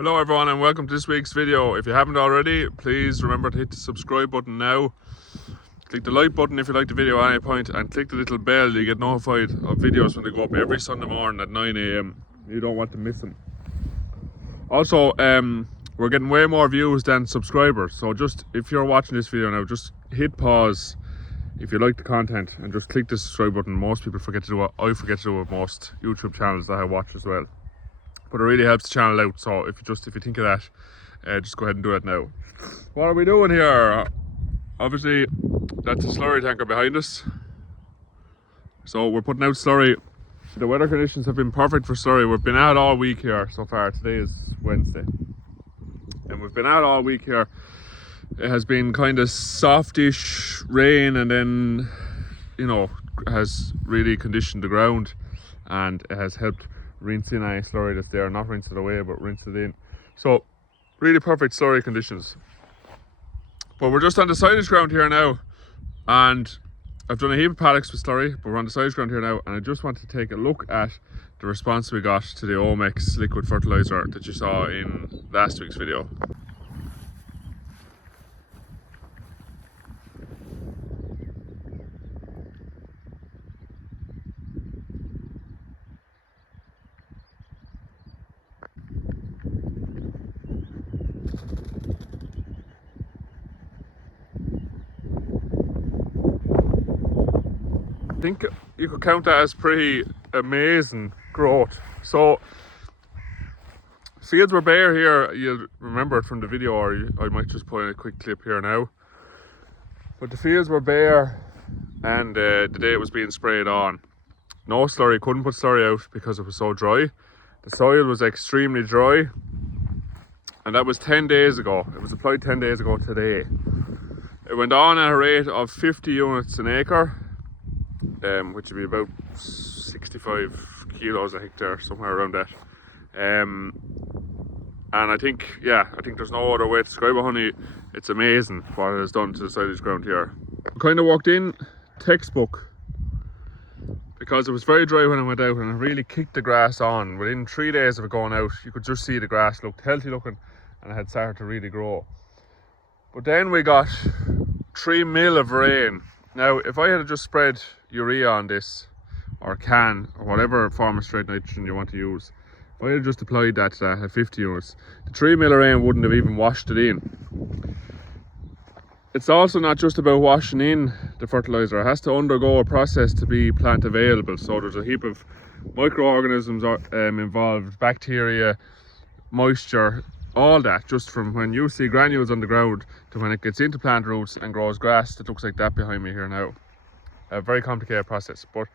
Hello everyone and welcome to this week's video. If you haven't already, please remember to hit the subscribe button now. Click the like button if you like the video at any point, and click the little bell. You get notified of videos when they go up every Sunday morning at 9 AM. You don't want to miss them. Also, we're getting way more views than subscribers, so just if you're watching this video now, just hit pause if you like the content and just click the subscribe button. Most people forget to do it. I forget to do it with most YouTube channels that I watch as well. But it really helps the channel out, so if you think of that, just go ahead and do it now. What are we doing here? Obviously, that's a slurry tanker behind us. So we're putting out slurry. The weather conditions have been perfect for slurry. We've been out all week here so far. Today is Wednesday. And we've been out all week here. It has been kind of softish rain, and then, you know, has really conditioned the ground, and it has helped rinse in any slurry that's there. Not rinse it away, but rinse it in. So really perfect slurry conditions. But we're just on the silage ground here now, and I've done a heap of paddocks with slurry, but we're on the silage ground here now, and I just want to take a look at the response we got to the Omex liquid fertilizer that you saw in last week's video. I think you could count that as pretty amazing growth. So fields were bare here. You'll remember it from the video, or I might just put in a quick clip here now. But the fields were bare, and the day it was being sprayed on, no slurry. Couldn't put slurry out because it was so dry. The soil was extremely dry, and that was 10 days ago. It was applied 10 days ago today. It went on at a rate of 50 units an acre. Which would be about 65 kilos a hectare, somewhere around that. And I think there's no other way to describe it, honey. It's amazing what it has done to the silage ground here. I kind of walked in textbook, because it was very dry when I went out, and it really kicked the grass on. Within 3 days of it going out, you could just see the grass looked healthy looking, and it had started to really grow. But then we got 3 mil of rain. Now, if I had just spread urea on this, or can, or whatever form of straight nitrogen you want to use, if I had just applied that at 50 units, the 3 mil of rain wouldn't have even washed it in. It's also not just about washing in the fertilizer. It has to undergo a process to be plant available. So there's a heap of microorganisms involved, bacteria, moisture, all that, just from when you see granules on the ground to when it gets into plant roots and grows grass that looks like that behind me here now. A very complicated process, but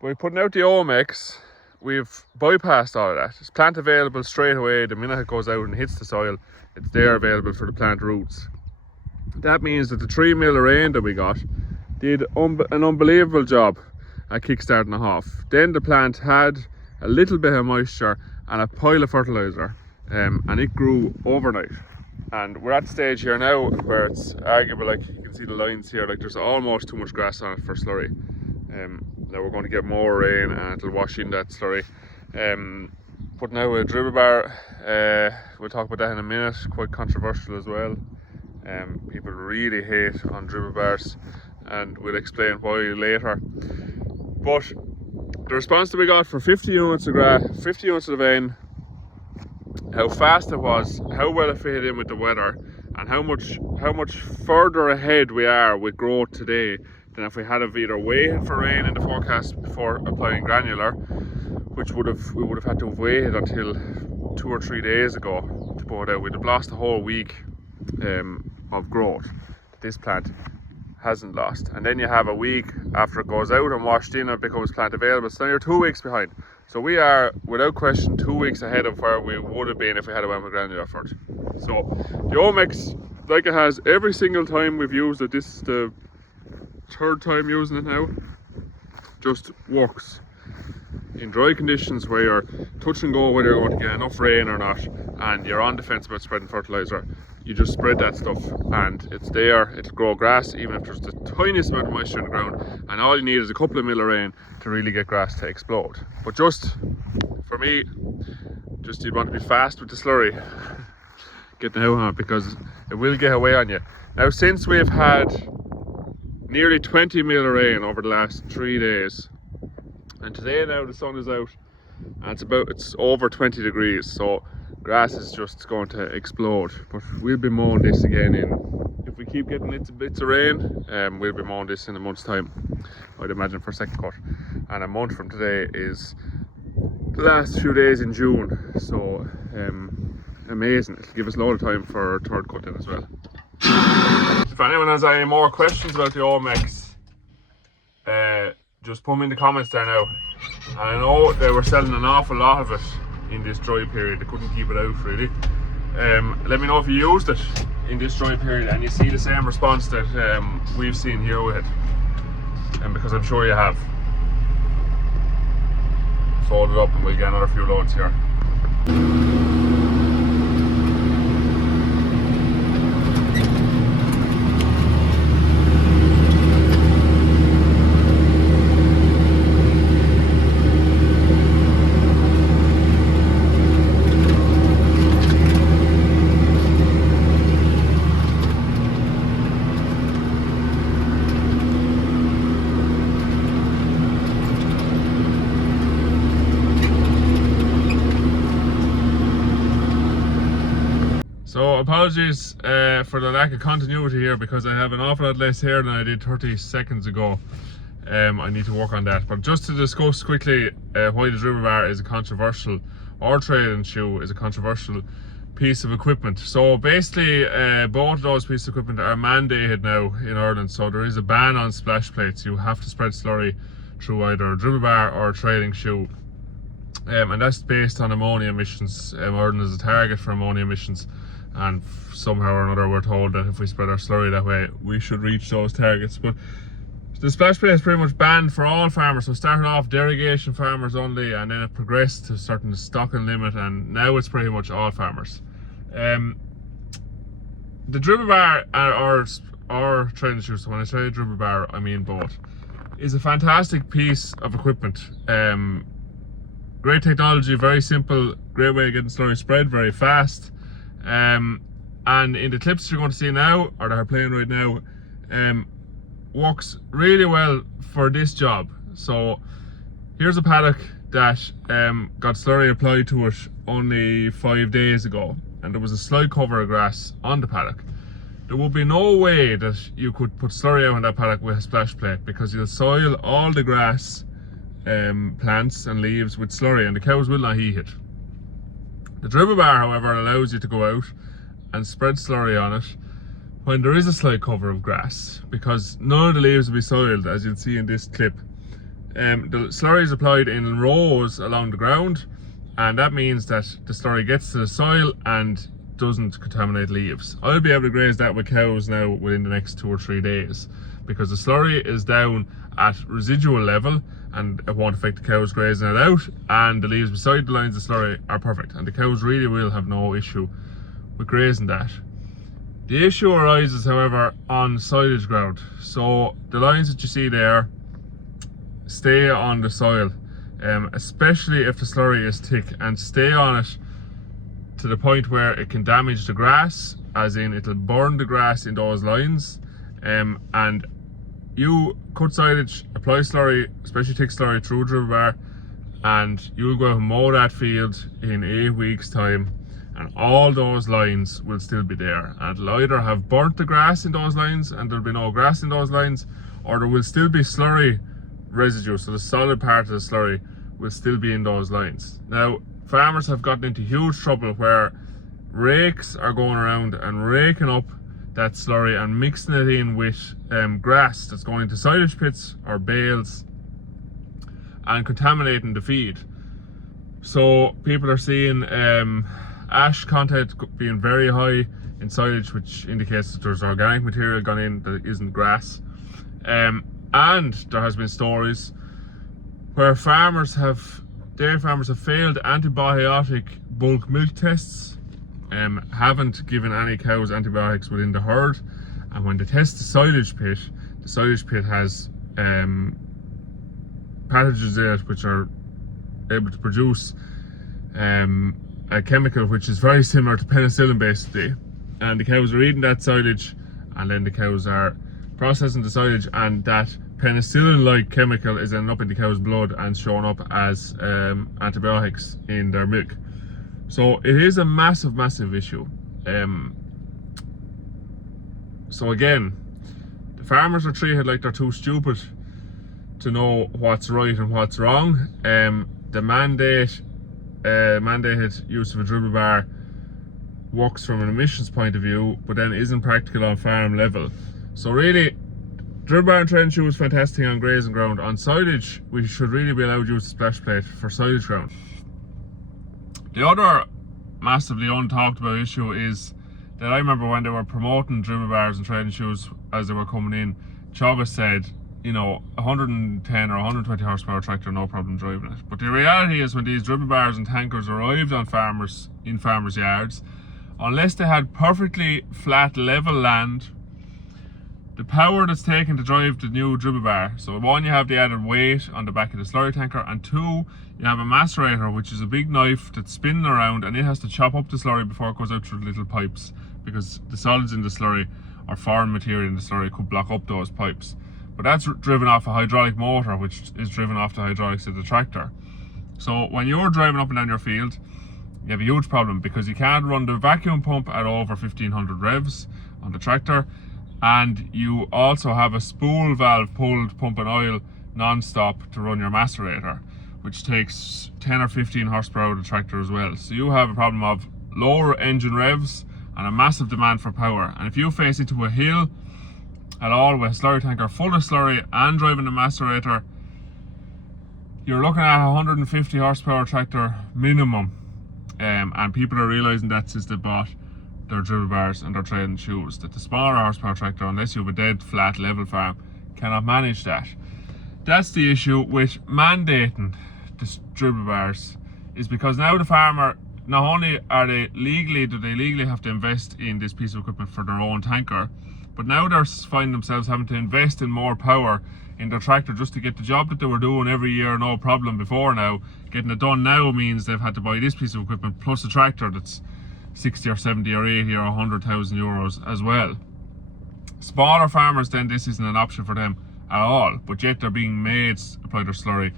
by putting out the Omex, we've bypassed all of that. It's plant available straight away. The minute it goes out and hits the soil, it's there available for the plant roots. That means that the 3 mil of rain that we got did an unbelievable job at kickstarting it off. Then the plant had a little bit of moisture and a pile of fertilizer, and it grew overnight. And we're at the stage here now where it's arguable, like you can see the lines here, like there's almost too much grass on it for slurry. Now we're going to get more rain and it'll wash in that slurry. Putting out a dribble bar, we'll talk about that in a minute, quite controversial as well. People really hate on dribble bars, and we'll explain why later. But the response that we got for 50 units of grass, 50 units of the vein, how fast it was, how well it fitted in with the weather, and how much further ahead we are with growth today than if we had have either waited for rain in the forecast before applying granular, which we would have had to have waited until 2 or 3 days ago to put it out. We'd have lost a whole week of growth that this plant hasn't lost. And then you have a week after it goes out and washed in and it becomes plant available, so now you're 2 weeks behind. So we are, without question, 2 weeks ahead of where we would have been if we had went with granular first. So the Omex, like it has every single time we've used it, this is the 3rd time using it now, just works. In dry conditions where you're touch and go whether you're going to get enough rain or not, and you're on the fence about spreading fertilizer, you just spread that stuff and it's there. It'll grow grass even if there's the tiniest amount of moisture in the ground, and all you need is a couple of mil of rain to really get grass to explode. But just for me, just you'd want to be fast with the slurry. Getting out on it because it will get away on you. Now, since we've had nearly 20 mil of rain over the last 3 days, and today now the sun is out and it's over 20 degrees, so grass is just going to explode. But we'll be mowing this again if we keep getting little bits of rain, we'll be mowing this in a month's time, I'd imagine, for second cut. And a month from today is the last few days in June, so amazing. It'll give us a lot of time for third cut in as well. If anyone has any more questions about the Omex, just put them in the comments there now. And I know they were selling an awful lot of it in this dry period. They couldn't keep it out really. Let me know if you used it in this dry period and you see the same response that we've seen here with it, and because I'm sure you have. Fold it up and we'll get another few loads here. So apologies for the lack of continuity here, because I have an awful lot less hair than I did 30 seconds ago. I need to work on that. But just to discuss quickly why the Dribble bar is a controversial, or trailing shoe is a controversial piece of equipment. So basically both of those pieces of equipment are mandated now in Ireland. So there is a ban on splash plates. You have to spread slurry through either a Dribble bar or a trailing shoe. And that's based on ammonia emissions. Ireland is a target for ammonia emissions. And somehow or another we're told that if we spread our slurry that way we should reach those targets. But the splash plate is pretty much banned for all farmers. So it started off derogation farmers only, and then it progressed to a certain stocking limit, and now it's pretty much all farmers. The Dribble bar or training shoes, so when I say Dribble bar I mean both, is a fantastic piece of equipment. Great technology, very simple, great way of getting slurry spread, very fast. And in the clips you're going to see now, or that are playing right now, works really well for this job. So here's a paddock that got slurry applied to it only 5 days ago, and there was a slight cover of grass on the paddock. There would be no way that you could put slurry out on that paddock with a splash plate, because you'll soil all the grass, plants and leaves with slurry, and the cows will not eat it. The Dribble bar, however, allows you to go out and spread slurry on it when there is a slight cover of grass, because none of the leaves will be soiled, as you'll see in this clip. The slurry is applied in rows along the ground, and that means that the slurry gets to the soil and doesn't contaminate leaves. I'll be able to graze that with cows now within the next 2 or 3 days, because the slurry is down at residual level and it won't affect the cows grazing it out, and the leaves beside the lines of slurry are perfect, and the cows really will have no issue with grazing that. The issue arises, however, on silage ground. So the lines that you see there stay on the soil, especially if the slurry is thick, and stay on it to the point where it can damage the grass, as in it'll burn the grass in those lines. And you cut silage, apply slurry, especially thick slurry, through a Dribble bar, and you'll go and mow that field in 8 weeks time, and all those lines will still be there, and it'll either have burnt the grass in those lines and there'll be no grass in those lines, or there will still be slurry residue, so the solid part of the slurry will still be in those lines. Now, farmers have gotten into huge trouble where rakes are going around and raking up that slurry and mixing it in with grass that's going into silage pits or bales and contaminating the feed. So people are seeing ash content being very high in silage, which indicates that there's organic material gone in that isn't grass. And there has been stories where dairy farmers have failed antibiotic bulk milk tests, haven't given any cows antibiotics within the herd, and when they test the silage pit has pathogens in it which are able to produce a chemical which is very similar to penicillin basically, and the cows are eating that silage, and then the cows are processing the silage, and that penicillin-like chemical is ending up in the cow's blood and showing up as antibiotics in their milk. So it is a massive issue. So again, the farmers are treated like they're too stupid to know what's right and what's wrong. The mandated use of a dribble bar works from an emissions point of view, but then isn't practical on farm level. So really, dribble bar and treading shoe is fantastic on grazing ground. On silage, we should really be allowed to use the splash plate for silage ground. The other massively untalked about issue is that I remember when they were promoting dribble bars and treading shoes as they were coming in, Chagas said, you know, 110 or 120 horsepower tractor, no problem driving it. But the reality is, when these dribble bars and tankers arrived on farmers in farmers' yards, unless they had perfectly flat level land, the power that's taken to drive the new dribble bar, so one, you have the added weight on the back of the slurry tanker, and two, you have a macerator, which is a big knife that's spinning around, and it has to chop up the slurry before it goes out through the little pipes, because the solids in the slurry or foreign material in the slurry could block up those pipes. But that's driven off a hydraulic motor, which is driven off the hydraulics of the tractor. So when you're driving up and down your field, you have a huge problem, because you can't run the vacuum pump at over 1500 revs on the tractor, and you also have a spool valve pulled pumping oil non-stop to run your macerator, which takes 10 or 15 horsepower out of the tractor as well. So you have a problem of lower engine revs and a massive demand for power. And if you face into a hill at all with a slurry tanker full of slurry and driving the macerator, you're looking at a 150 horsepower tractor minimum. And people are realising that since they bought their dribble bars and their treading shoes, that the smaller horsepower tractor, unless you have a dead flat level farm, cannot manage that. That's the issue with mandating the dribble bars, is because now the farmer, not only do they legally have to invest in this piece of equipment for their own tanker, but now they're finding themselves having to invest in more power in their tractor just to get the job that they were doing every year no problem before now. Getting it done now means they've had to buy this piece of equipment plus a tractor that's 60 or 70 or 80 or 100,000 euros as well. Smaller farmers, then this isn't an option for them at all, but yet they're being made to apply their slurry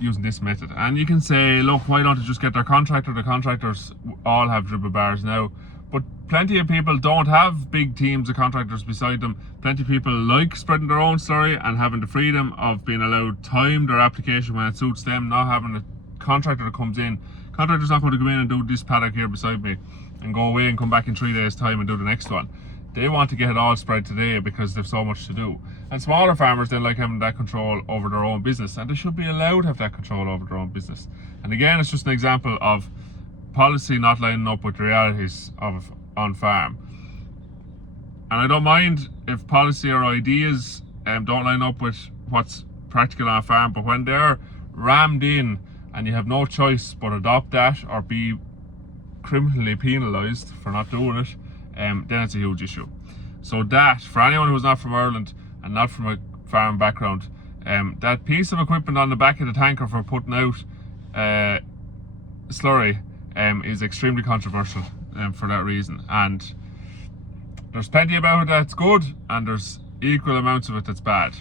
using this method. And you can say, look, why don't they just get their contractor? The contractors all have dribble bars now, but plenty of people don't have big teams of contractors beside them. Plenty of people like spreading their own slurry and having the freedom of being allowed to time their application when it suits them, not having a contractor that comes in. Contractor's not going to come in and do this paddock here beside me and go away and come back in 3 days time and do the next one. They want to get it all spread today because they've so much to do. And smaller farmers, they like having that control over their own business, and they should be allowed to have that control over their own business. And again, it's just an example of policy not lining up with the realities of on farm. And I don't mind if policy or ideas don't line up with what's practical on farm, but when they're rammed in and you have no choice but adopt that or be criminally penalised for not doing it, then it's a huge issue. So that, for anyone who's not from Ireland and not from a farm background, that piece of equipment on the back of the tanker for putting out slurry is extremely controversial for that reason. And there's plenty about it that's good, and there's equal amounts of it that's bad.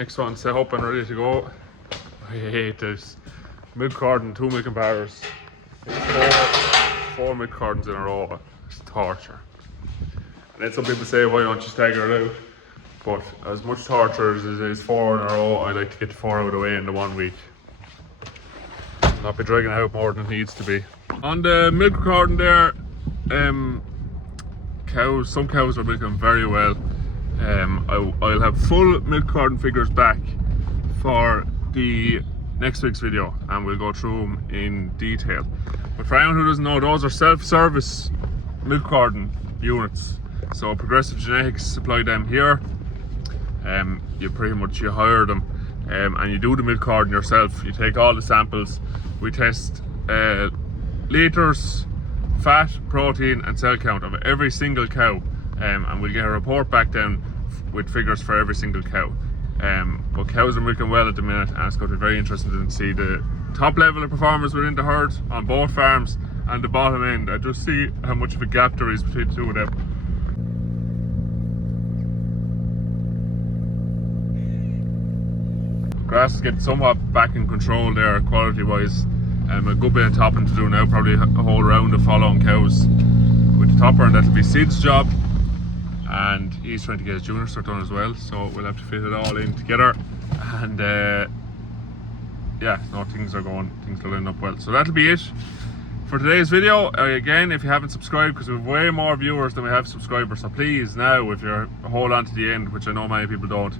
Next one set up and ready to go. I hate this. Milk carton, 2 milking powders. Four milk cartons in a row. It's torture. And then some people say, why don't you stagger it out? But as much torture as it is 4 in a row, I like to get the 4 out of the way in the 1 week. Not be dragging it out more than it needs to be. On the milk carton there, some cows are milking very well. I'll have full milk carton figures back for the next week's video, and we'll go through them in detail. But for anyone who doesn't know, those are self-service milk carton units. So Progressive Genetics supply them here. You hire them, and you do the milk carton yourself. You take all the samples. We test litres, fat, protein and cell count of every single cow, and we'll get a report back then with figures for every single cow. But cows are milking well at the minute, and it's going to be very interesting to see the top level of performers within the herd on both farms and the bottom end, and just see how much of a gap there is between the two of them. Grass is getting somewhat back in control there quality wise. A good bit of topping to do now, probably a whole round of follow-on cows with the topper, and that'll be Sid's job. And he's trying to get his junior start done as well, so we'll have to fit it all in together. And yeah, no, things are lining up well. So that'll be it for today's video. Again, if you haven't subscribed, because we have way more viewers than we have subscribers, so please now, if you're hold on to the end, which I know many people don't,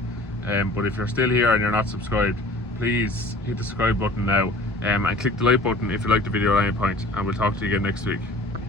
but if you're still here and you're not subscribed, please hit the subscribe button now, and click the like button if you like the video at any point, and we'll talk to you again next week.